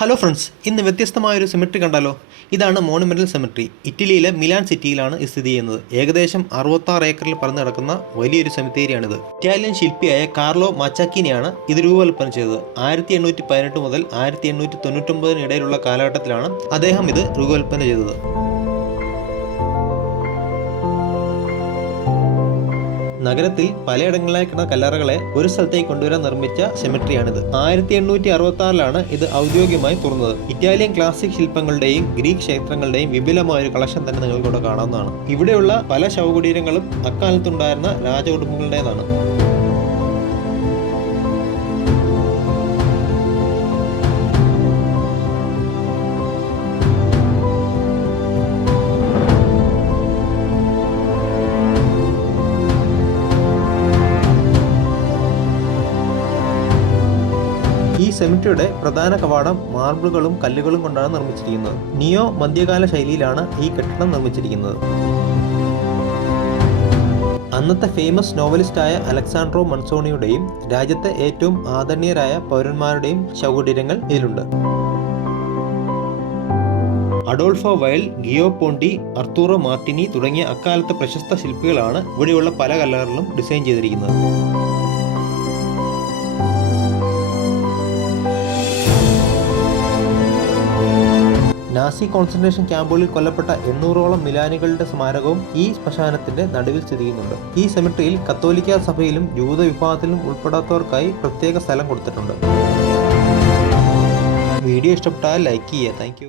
Hello friends, ഇന്ന് വ്യത്യസ്തമായൊരു cemetery കണ്ടാലോ. ഇതാണ് മോണുമെൻ്റൽ സെമിട്രി. ഇറ്റലിയിലെ മിലാൻ സിറ്റിയിലാണ് ഇത് സ്ഥിതി ചെയ്യുന്നത്. ഏകദേശം 66 ഏക്കറിൽ പരന്നു കിടക്കുന്ന വലിയൊരു സെമിത്തേരിയാണിത്. ഇറ്റാലിയൻ ശില്പിയായ കാർലോ മാച്ചാക്കിനിയാണ് ഇത് രൂപകൽപ്പന ചെയ്തത്. 1818 മുതൽ 1899 ഇടയിലുള്ള കാലഘട്ടത്തിലാണ് അദ്ദേഹം ഇത് രൂപകൽപ്പന ചെയ്തത്. നഗരത്തിൽ പലയിടങ്ങളിലായി കിടന്ന കല്ലറകളെ ഒരു സ്ഥലത്തേക്ക് കൊണ്ടുവരാൻ നിർമ്മിച്ച സെമിട്രിയാണിത്. 1866 ഇത് ഔദ്യോഗികമായി തുറന്നത്. ഇറ്റാലിയൻ ക്ലാസിക് ശില്പങ്ങളുടെയും ഗ്രീക്ക് ക്ഷേത്രങ്ങളുടെയും വിപുലമായ ഒരു കളക്ഷൻ തന്നെ നിങ്ങൾക്ക് ഇവിടെ കാണാവുന്നതാണ്. ഇവിടെയുള്ള പല ശവകുടീരങ്ങളും അക്കാലത്തുണ്ടായിരുന്ന രാജകുടുംബങ്ങളുടേതാണ്. ഈ സെമിട്രിയുടെ പ്രധാന കവാടം മാർബിളുകളും കല്ലുകളും കൊണ്ടാണ് നിർമ്മിച്ചിരിക്കുന്നത്. നിയോ മധ്യകാല ശൈലിയിലാണ് ഈ കെട്ടിടം നിർമ്മിച്ചിരിക്കുന്നത്. അന്നത്തെ ഫേമസ് നോവലിസ്റ്റായ അലക്സാൻഡ്രോ മൻസോണിയുടെയും രാജ്യത്തെ ഏറ്റവും ആദരണീയരായ പൗരന്മാരുടെയും ശവകുടീരങ്ങൾ ഇതിലുണ്ട്. അഡോൾഫോ വയൽ, ഗിയോ പോണ്ടി, അർത്തൂറോ മാർട്ടിനി തുടങ്ങിയ അക്കാലത്തെ പ്രശസ്ത ശില്പികളാണ് ഇവിടെയുള്ള പല കല്ലറകളിലും ഡിസൈൻ ചെയ്തിരിക്കുന്നത്. നാസി കോൺസെൻട്രേഷൻ ക്യാമ്പുകളിൽ കൊല്ലപ്പെട്ട 800ഓളം മിലാനികളുടെ സ്മാരകവും ഈ ശ്മശാനത്തിന്റെ നടുവിൽ സ്ഥിതി ചെയ്യുന്നുണ്ട്. ഈ സെമിട്രിയിൽ കത്തോലിക്ക സഭയിലും ജൂത വിഭാഗത്തിലും ഉൾപ്പെടാത്തവർക്കായി പ്രത്യേക സ്ഥലം കൊടുത്തിട്ടുണ്ട്. വീഡിയോ ഇഷ്ടപ്പെട്ടാൽ ലൈക്ക് ചെയ്യുക. താങ്ക്